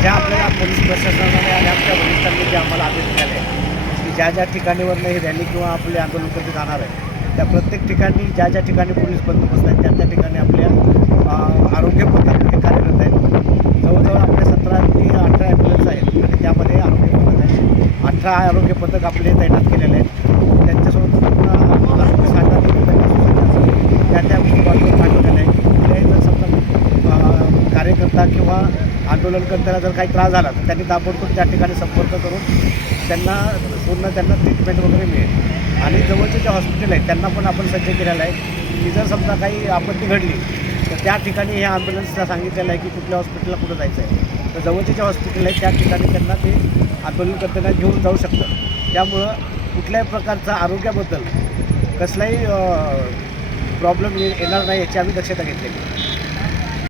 ज्या आपल्याला पोलीस प्रशासनाने आणि आमच्या वरिष्ठांनी जे आम्हाला आदेश दिले की ज्या ज्या ठिकाणीवरनं ही रॅली किंवा आपले आंदोलन कधी जाणार आहे त्या प्रत्येक ठिकाणी ज्या ज्या ठिकाणी पोलीस बंदोबस्त आहेत त्या त्या ठिकाणी आपल्या आरोग्य पथक हे कार्यरत आहेत. जवळजवळ आपल्या 17 ते 18 ॲम्ब्युलन्स आहेत आणि त्यामध्ये आरोग्य पथक आहे. 18 आरोग्य पथक आपले तैनात केलेले आहेत. त्यांच्यासोबत आरोग्य साधना त्या त्या गोष्टी पाठवलेल्या आहे. कुठल्याही जर समजा कार्यकर्ता किंवा आंदोलनकर्त्याला जर काही त्रास झाला तर त्यांनी ताबडतोब त्या ठिकाणी संपर्क करून त्यांना ट्रीटमेंट वगैरे मिळेल. आणि जवळचे जे हॉस्पिटल आहेत त्यांना पण आपण सज्ज केलेलं आहे की जर समजा काही आपत्ती घडली तर त्या ठिकाणी ह्या ॲम्ब्युलन्सला सांगितलेलं आहे की कुठल्या हॉस्पिटलला कुठं जायचं आहे. तर जवळचे जे हॉस्पिटल आहेत त्या ठिकाणी त्यांना ते आंदोलनकर्त्यांना घेऊन जाऊ शकतं. त्यामुळं कुठल्याही प्रकारचा आरोग्याबद्दल कसलाही प्रॉब्लेम येणार नाही याची आम्ही दक्षता घेतलेली.